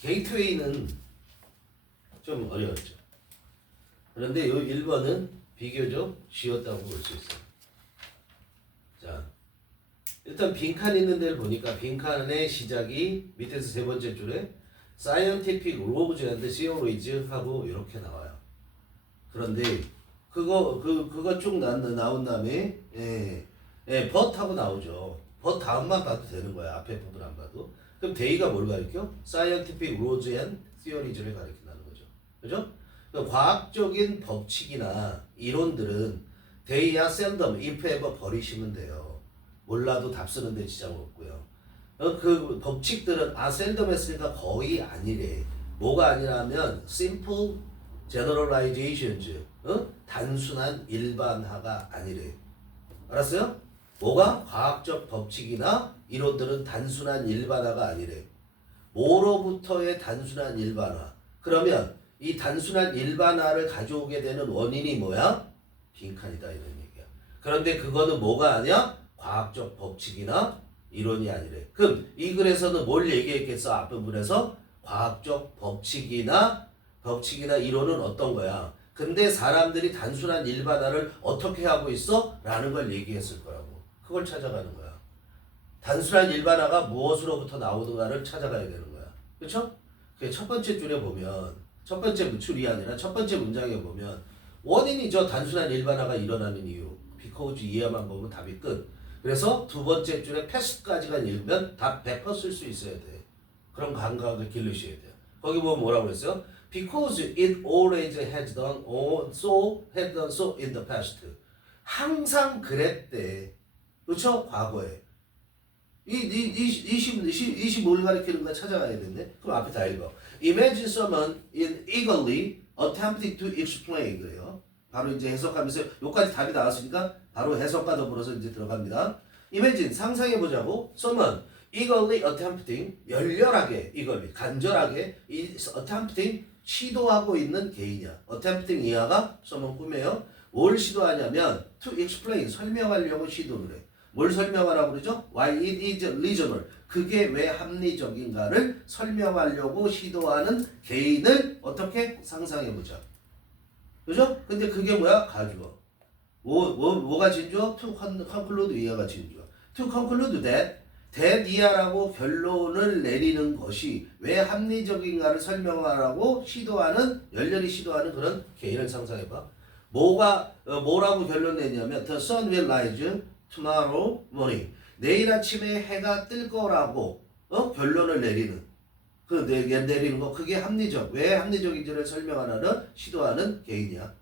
게이트웨이는 좀 어려웠죠. 그런데 요 1번은 비교적 쉬웠다고 볼 수 있어요. 자, 일단 빈칸 있는 데를 보니까 빈칸의 시작이 밑에서 세 번째 줄에 scientific rules and theories 하고 이렇게 나와요. 그런데 그거 쭉 나온 다음에 but 하고 나오죠. but 다음만 봐도 되는 거야. 앞에 부분 안 봐도. 그럼 they가 뭘 가리켜? scientific rules and theories를 가리킨다는 거죠. 그죠? 그러니까 과학적인 법칙이나 이론들은 they야 seldom, if ever 버리시면 돼요. 몰라도 답 쓰는데 지장 없고요. 그 법칙들은 seldom 했으니까 거의 아니래. 뭐가 아니라면 simple generalizations, 단순한 일반화가 아니래. 알았어요? 뭐가? 과학적 법칙이나 이론들은 단순한 일반화가 아니래. 뭐로부터의 단순한 일반화? 그러면 이 단순한 일반화를 가져오게 되는 원인이 뭐야? 빈칸이다 이런 얘기야. 그런데 그거는 뭐가 아니야? 과학적 법칙이나 이론이 아니래. 그럼 이 글에서는 뭘 얘기했겠어? 앞부분에서 과학적 법칙이나 이론은 어떤 거야? 근데 사람들이 단순한 일반화를 어떻게 하고 있어? 라는 걸 얘기했을 거라고. 그걸 찾아가는 거야. 단순한 일반화가 무엇으로부터 나오는가를 찾아가야 되는 거야. 그렇죠? 그 첫 번째 줄에 보면, 첫 번째 줄이 아니라 첫 번째 문장에 보면 원인이죠. 단순한 일반화가 일어나는 이유. because 이해만 보면 답이 끝. 그래서 두 번째 줄에 패스까지만 읽으면 답 100% 쓸 수 있어야 돼. 그런 감각을 기르셔야 돼요. 거기 보면 뭐라고 했어요? Because it always has done so in the past. 항상 그랬대. 그렇죠? 과거에. 25를 가리키는 거 찾아가야 되는데. 그럼 앞에 다 읽어. Imagine someone in eagerly attempting to explain. 그래요. 바로 이제 해석하면서 여기까지 답이 나왔으니까 바로 해석과 더불어서 이제 들어갑니다. Imagine 상상해보자고. someone eagerly attempting 열렬하게 eagerly 간절하게 attempting 시도하고 있는 개인이야. attempting 이하가 someone 꿈이에요. 뭘 시도하냐면 to explain 설명하려고 시도를 해. 뭘 설명하라고 그러죠? Why it is reasonable. 그게 왜 합리적인가를 설명하려고 시도하는 개인을 어떻게 상상해보자. 그죠? 근데 그게 뭐야? 가주어. 뭐가 진주어? To conclude 이하가 진주어. To conclude that 이하라고 결론을 내리는 것이 왜 합리적인가를 설명하라고 열렬히 시도하는 그런 개인을 상상해봐. 뭐라고 결론 내냐면 The sun will rise tomorrow morning. 내일 아침에 해가 뜰 거라고 결론을 내리는 내리는 거 그게 합리적. 왜 합리적인지를 설명하는 시도하는 개인이야.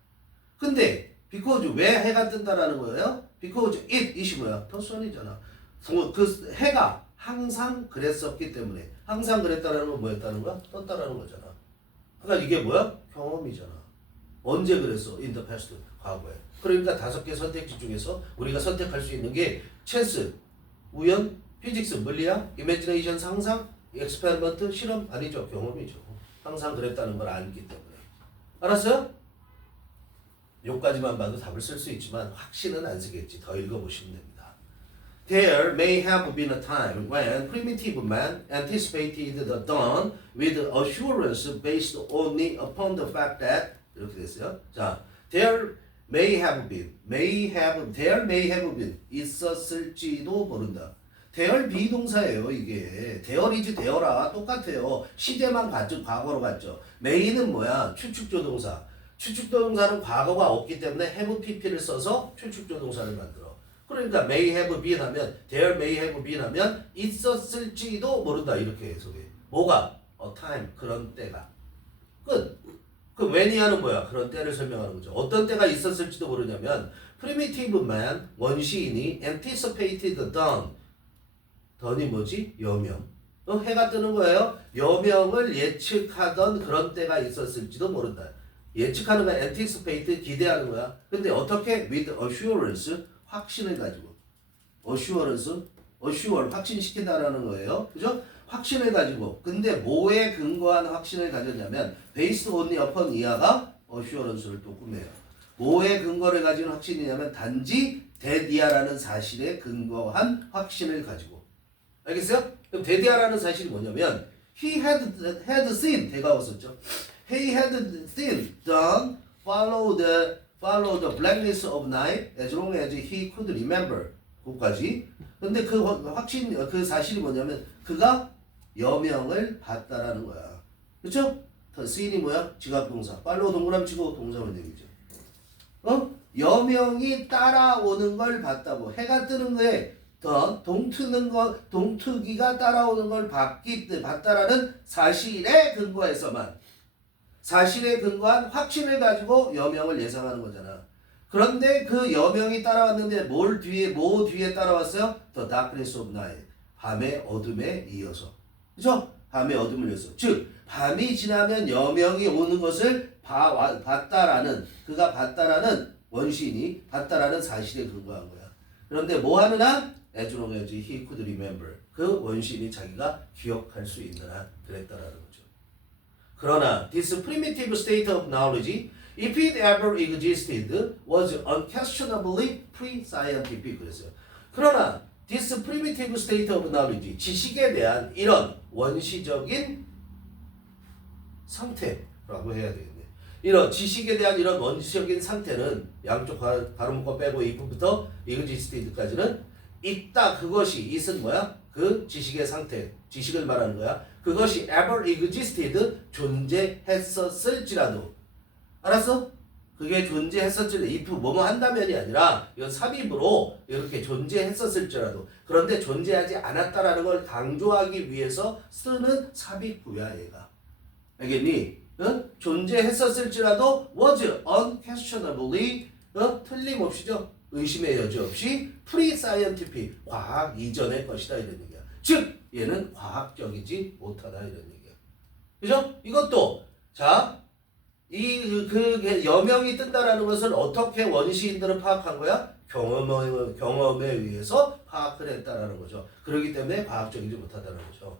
근데 because 왜 해가 뜬다라는 거예요? because it이 뭐야? the sun이잖아. 그 해가 항상 그랬었기 때문에 항상 그랬다라는 건 뭐였다는 거야? 떴다라는 거잖아. 그러니까 이게 뭐야? 경험이잖아. 언제 그랬어? in the past 과거에. 그러니까 5개 선택지 중에서 우리가 선택할 수 있는 게 찬스, 우연, 피직스, 물리학, 이미지네이션 상상, 익스페리먼트, 실험 아니죠. 경험이죠. 항상 그랬다는 걸 알기 때문에. 알았어요? 요까지만 봐도 답을 쓸 수 있지만 확신은 안 쓰겠지. 더 읽어보시면 됩니다. There may have been a time when primitive man anticipated the dawn with assurance based only upon the fact that 이렇게 됐어요. 자, there may have been 있었을지도 모른다. 대열 비동사예요. 이게 대열이지 대열아 똑같아요. 시제만 갔죠. 과거로 갔죠. may는 뭐야? 추측조동사. 추측조동사는 과거가 없기 때문에 have pp를 써서 추측조동사를 만들어. 그러니까 may have been 하면 there may have been 하면 있었을지도 모른다 이렇게 해석해. 뭐가? a time 그런 때가. 끝. 그 when이하는 뭐야? 그런 때를 설명하는 거죠. 어떤 때가 있었을지도 모르냐면 primitive man 원시인이 anticipated the dawn. dawn이 뭐지? 여명. 해가 뜨는 거예요. 여명을 예측하던 그런 때가 있었을지도 모른다. 예측하는 거야. anticipate 기대하는 거야. 근데 어떻게? with assurance 확신을 가지고. assure 확신시킨다라는 거예요. 그죠? 확신을 가지고. 근데 뭐에 근거한 확신을 가졌냐면 based only upon 이하가 assurance를 또 꾸며요. 뭐에 근거를 가진 확신이냐면 단지 that 사실에 근거한 확신을 가지고. 알겠어요? 그럼 데디아라는 사실이 뭐냐면 He had seen 대가 왔었죠. He had seen done follow the blackness of night as long as he could remember. 그까지. 근데 그 사실이 뭐냐면 그가 여명을 봤다라는 거야. 그렇죠? 더 see이 뭐야? 지각동사. follow 동그라미 치고 동사만 얘기죠. 여명이 따라오는 걸 봤다고. 해가 뜨는 거에 더 동트기가 따라오는 걸 봤다라는 사실에 근거해서만 사실에 근거한 확신을 가지고 여명을 예상하는 거잖아. 그런데 그 여명이 따라왔는데 뭐 뒤에 따라왔어요? The darkness of night. 밤의 어둠에 이어서. 그죠? 밤의 어둠을 이어서. 즉 밤이 지나면 여명이 오는 것을 그가 봤다라는 원시인이 봤다라는 사실에 근거한 거야. 그런데 뭐 하는 한? As long as he could remember. 그 원시인이 자기가 기억할 수 있는 한 그랬다라는 거죠. 그러나 this primitive state of knowledge, if it ever existed, was unquestionably pre-scientific. 그랬어요. 그러나 this primitive state of knowledge, 지식에 대한 이런 원시적인 상태라고 해야 되겠네. 이런 지식에 대한 이런 원시적인 상태는 양쪽 가로 묶어 빼고 if부터 existed까지는 있다. 그것이 it은 뭐야? 그 지식의 상태, 지식을 말하는 거야. 그것이 ever existed, 존재했었을지라도. 알았어? 그게 존재했었지라도 if 뭐뭐 한다면이 아니라 이건 삽입으로 이렇게 존재했었을지라도. 그런데 존재하지 않았다라는 걸 강조하기 위해서 쓰는 삽입구야 얘가. 알겠니? 존재했었을지라도 was unquestionably 틀림없이죠. 의심의 여지 없이 pre-scientific, 과학 이전의 것이다 이런 얘기야. 즉 얘는 과학적이지 못하다 이런 얘기야. 그죠? 이것도 자, 그 여명이 뜬다라는 것을 어떻게 원시인들은 파악한 거야? 경험에 의해서 파악을 했다라는 거죠. 그렇기 때문에 과학적이지 못하다는 거죠.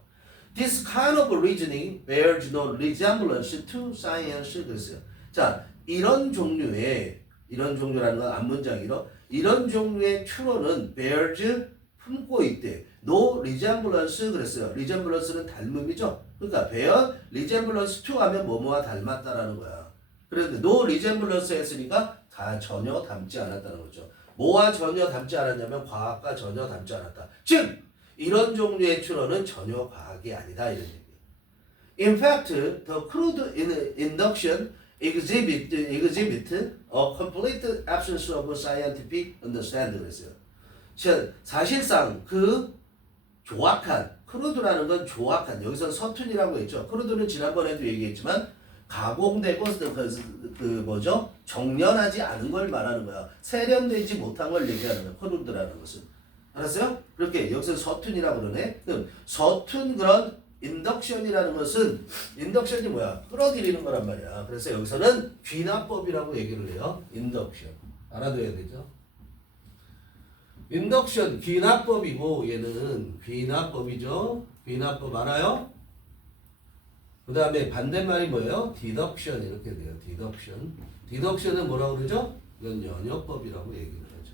This kind of reasoning bears no resemblance to science. 그랬어요. 자, 이런 종류라는 건 앞문장이로 이런 종류의 추론은 bears 품고 있대. No resemblance 그랬어요. resemblance는 닮음이죠. 그러니까 bear resemblance to 하면 뭐뭐와 닮았다라는 거야. 그런데 no resemblance 했으니까 다 전혀 닮지 않았다는 거죠. 뭐와 전혀 닮지 않았냐면 과학과 전혀 닮지 않았다. 즉 이런 종류의 추론은 전혀 과학이 아니다 이런 얘기예요. In fact, the crude induction exhibit a complete absence of scientific understanding 그랬어요. 사실상 그 조악한, 크루드라는 건 조악한, 여기서 서툰이라고 했죠. 크루드는 지난번에도 얘기했지만 가공되고 정연하지 않은 걸 말하는 거야. 세련되지 못한 걸 얘기하는 거야. 크루드라는 것은. 알았어요? 그렇게 여기서 서툰이라고 그러네. 그럼 서툰 그런 인덕션이라는 것은 인덕션이 뭐야? 끌어들이는 거란 말이야. 그래서 여기서는 귀납법이라고 얘기를 해요. 인덕션. 알아둬야 되죠. 인덕션 귀납법이고 얘는 귀납법이죠. 귀납법 알아요? 그 다음에 반대말이 뭐예요? 디덕션 이렇게 돼요. 디덕션. 디덕션은 뭐라고 그러죠? 이건 연역법이라고 얘기를 하죠.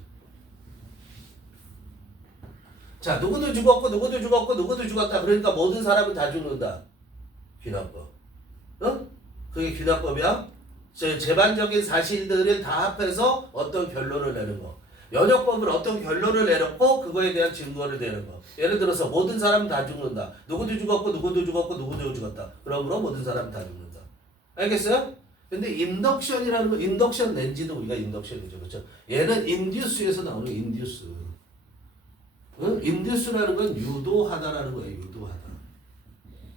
자, 누구도 죽었고 누구도 죽었고 누구도 죽었다. 그러니까 모든 사람은 다 죽는다. 귀납법. 그게 귀납법이야. 재반적인 사실들은 다 합해서 어떤 결론을 내는 거. 연역법은 어떤 결론을 내놓고 그거에 대한 증거를 내는 거. 예를 들어서 모든 사람은 다 죽는다. 누구도 죽었고 누구도 죽었고 누구도 죽었다. 그러므로 모든 사람은 다 죽는다. 알겠어요? 근데 인덕션이라는 거, 인덕션 렌즈도 우리가 인덕션이죠. 그렇죠? 얘는 인듀스에서 나오는 인듀스. 인듀스라는 건 유도하다라는 거예요. 유도하다.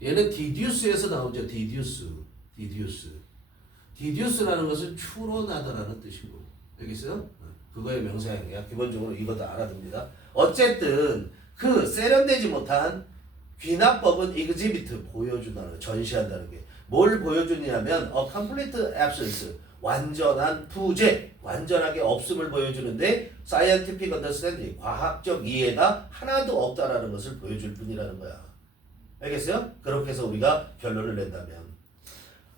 얘는 디듀스에서 나오죠. 디듀스. 디듀스라는 것은 추론하다라는 뜻이고. 알겠어요? 그거의 명사형이야. 기본적으로 이거 다 알아둡니다. 어쨌든 그 세련되지 못한 귀납법은 exhibit 보여준다는 거, 전시한다는 게 뭘 보여주냐면 a complete absence 완전한 부재, 완전하게 없음을 보여주는데 scientific understanding 과학적 이해가 하나도 없다라는 것을 보여줄 뿐이라는 거야. 알겠어요? 그렇게 해서 우리가 결론을 낸다면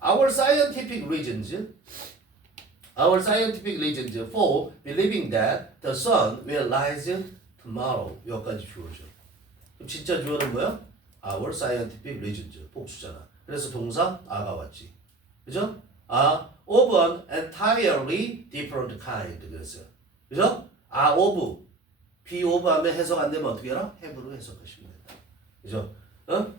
our scientific reasons for believing that the sun will rise tomorrow. 여기까지 주어져. 그럼 진짜 주어는 뭐야? our scientific reasons. 복수잖아. 그래서 동사 are가 왔지. 그죠? are of an entirely different kind. 그랬어요. 그죠? are of, be of 하면 해석 안 되면 어떻게 해라? have로 해석하시면 된다. 그죠?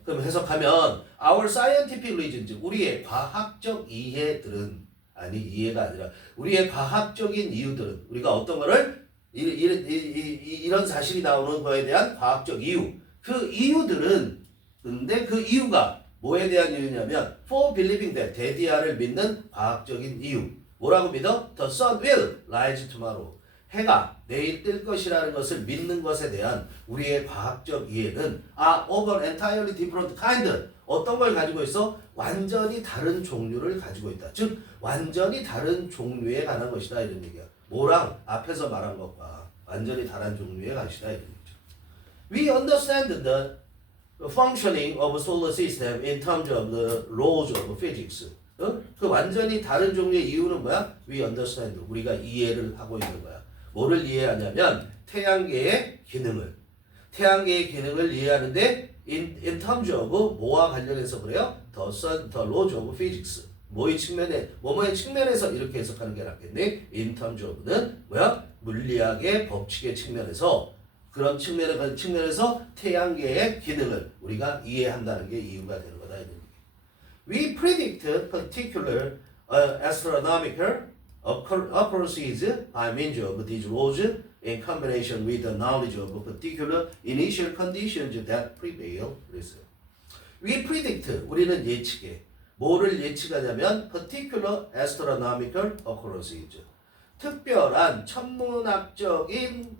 그럼 해석하면 our scientific reasons, 우리의 과학적 이해들은, 아니 이해가 아니라 우리의 과학적인 이유들은, 우리가 어떤 거를 이런 사실이 나오는 거에 대한 과학적 이유, 그 이유들은, 근데 그 이유가 뭐에 대한 이유냐면 for believing that, 대디아를 믿는 과학적인 이유. 뭐라고 믿어? The sun will rise tomorrow. 해가 내일 뜰 것이라는 것을 믿는 것에 대한 우리의 과학적 이해는 are of an entirely different kind. 어떤 걸 가지고 있어? 완전히 다른 종류를 가지고 있다. 즉 완전히 다른 종류에 관한 것이다 이런 얘기야. 뭐랑 앞에서 말한 것과 완전히 다른 종류의 것이다 이런 얘기죠. We understand the functioning of solar system in terms of the laws of physics. 그 완전히 다른 종류의 이유는 뭐야? We understand. 우리가 이해를 하고 있는 거야. 뭐를 이해하냐면 태양계의 기능을. 태양계의 기능을 이해하는데 in terms of 뭐와 관련해서 그래요? The sun, the laws of physics. 뭐의 측면에, 뭐뭐의 측면에서 이렇게 해석하는 게 낫겠네. In terms of는 뭐야? 물리학의 법칙의 측면에서, 그런 측면에서 태양계의 기능을 우리가 이해한다는 게 이유가 되는 거다. 이런 얘기. We predict particular astronomical occurrences by means of these laws in combination with the knowledge of particular initial conditions that prevail. 그랬어요. We predict, 우리는 예측해. 뭐를 예측하냐면 particular astronomical occurrences. 특별한 천문학적인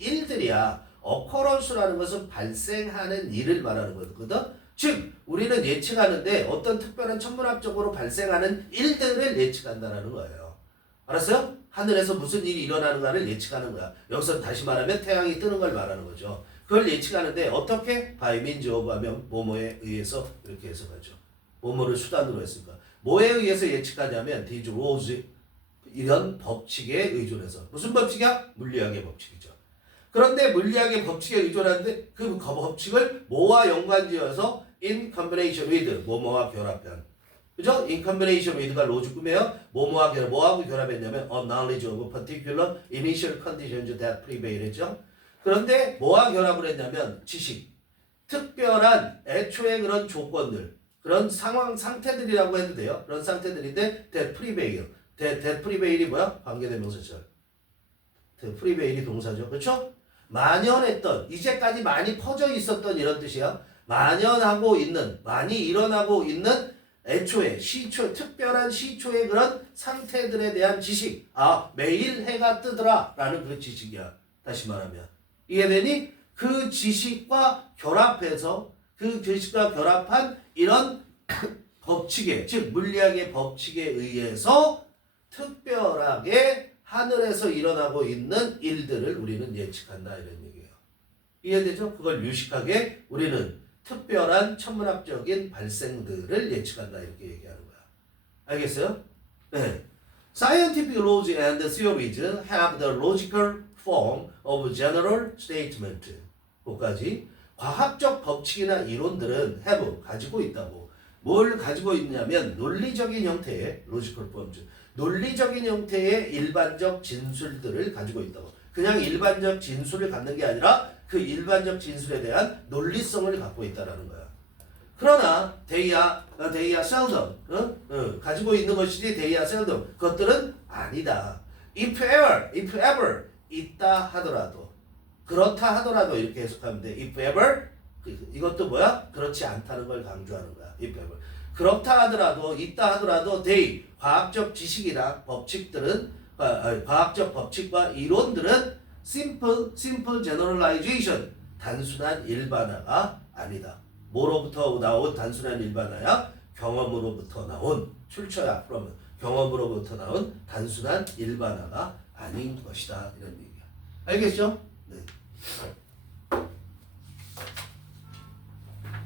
일들이야. occurrence라는 것은 발생하는 일을 말하는 거거든. 즉 우리는 예측하는데 어떤 특별한 천문학적으로 발생하는 일들을 예측한다는 거예요. 알았어요? 하늘에서 무슨 일이 일어나는가를 예측하는 거야. 여기서 다시 말하면 태양이 뜨는 걸 말하는 거죠. 그걸 예측하는데 어떻게? by means of 하면 뭐뭐에 의해서 이렇게 해석하죠. 뭐뭐를 수단으로 했으니까. 뭐에 의해서 예측하냐면 these laws, 이런 법칙에 의존해서. 무슨 법칙이야? 물리학의 법칙이죠. 그런데 물리학의 법칙에 의존하는데 그 법칙을 뭐와 연관지어서 in combination with, 뭐뭐와 결합한. 그죠? in combination with가 로즈 꿈이에요. 뭐뭐와 결합, 뭐하고 결합했냐면 a knowledge of particular initial conditions that prevail 했죠. 그런데 뭐와 결합을 했냐면 지식, 특별한 애초의 그런 조건들, 그런 상태들이라고 해도 돼요. 그런 상태들인데 that prevail. that prevail이 뭐야? 관계대명사절. that prevail이 동사죠. 그렇죠? 만연했던, 이제까지 많이 퍼져 있었던 이런 뜻이야. 만연하고 있는, 많이 일어나고 있는 애초에, 시초, 특별한 시초의 그런 상태들에 대한 지식. 아, 매일 해가 뜨더라 라는 그 지식이야. 다시 말하면. 이해되니? 그 지식과 결합해서, 그 지식과 결합한 이런 법칙에, 즉 물리학의 법칙에 의해서 특별하게 하늘에서 일어나고 있는 일들을 우리는 예측한다 이런 얘기예요. 이해되죠? 그걸 유식하게 우리는 특별한 천문학적인 발생들을 예측한다 이렇게 얘기하는 거야. 알겠어요? 네. Scientific laws and theories have the logical form of general statement. 그까지 과학적 법칙이나 이론들은 have, 가지고 있다고. 뭘 가지고 있냐면 논리적인 형태의 logical forms, 논리적인 형태의 일반적 진술들을 가지고 있다고. 그냥 일반적 진술을 갖는 게 아니라 그 일반적 진술에 대한 논리성을 갖고 있다라는 거야. 그러나 they are seldom, 가지고 있는 것이지 they are seldom, 그것들은 아니다. If ever, 있다 하더라도, 그렇다 하더라도 이렇게 해석하면 돼. If ever, 이것도 뭐야? 그렇지 않다는 걸 강조하는 거야. If ever. 그렇다 하더라도, 있다 하더라도 they, 과학적 지식이나 법칙들은, 과학적 법칙과 이론들은 simple generalization, 단순한 일반화가 아니다. 뭐로부터 나온 단순한 일반화야? 경험으로부터 나온, 출처야. 그러면 경험으로부터 나온 단순한 일반화가 아닌 것이다 이런 얘기야. 알겠죠? 네.